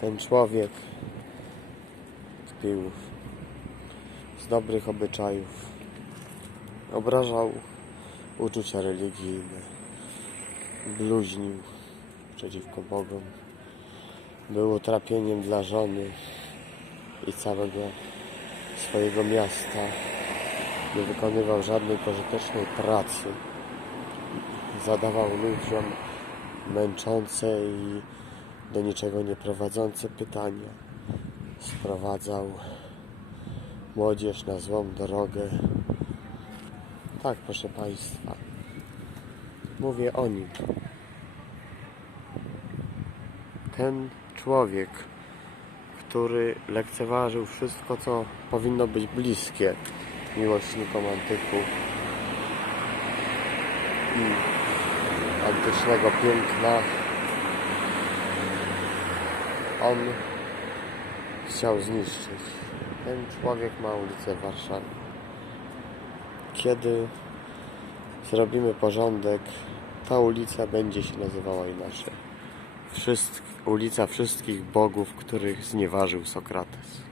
Ten człowiek kpił z dobrych obyczajów, obrażał uczucia religijne, bluźnił przeciwko Bogom, był utrapieniem dla żony i całego swojego miasta, nie wykonywał żadnej pożytecznej pracy, zadawał ludziom męczące i do niczego nie prowadzące pytania. Sprowadzał młodzież na złą drogę. Tak, proszę Państwa. Mówię o nim. Ten człowiek, który lekceważył wszystko, co powinno być bliskie miłośnikom antyku i antycznego piękna. On chciał zniszczyć. Ten człowiek ma ulicę w Warszawie. Kiedy zrobimy porządek, ta ulica będzie się nazywała inaczej. Wszystk, ulica wszystkich bogów, których znieważył Sokrates.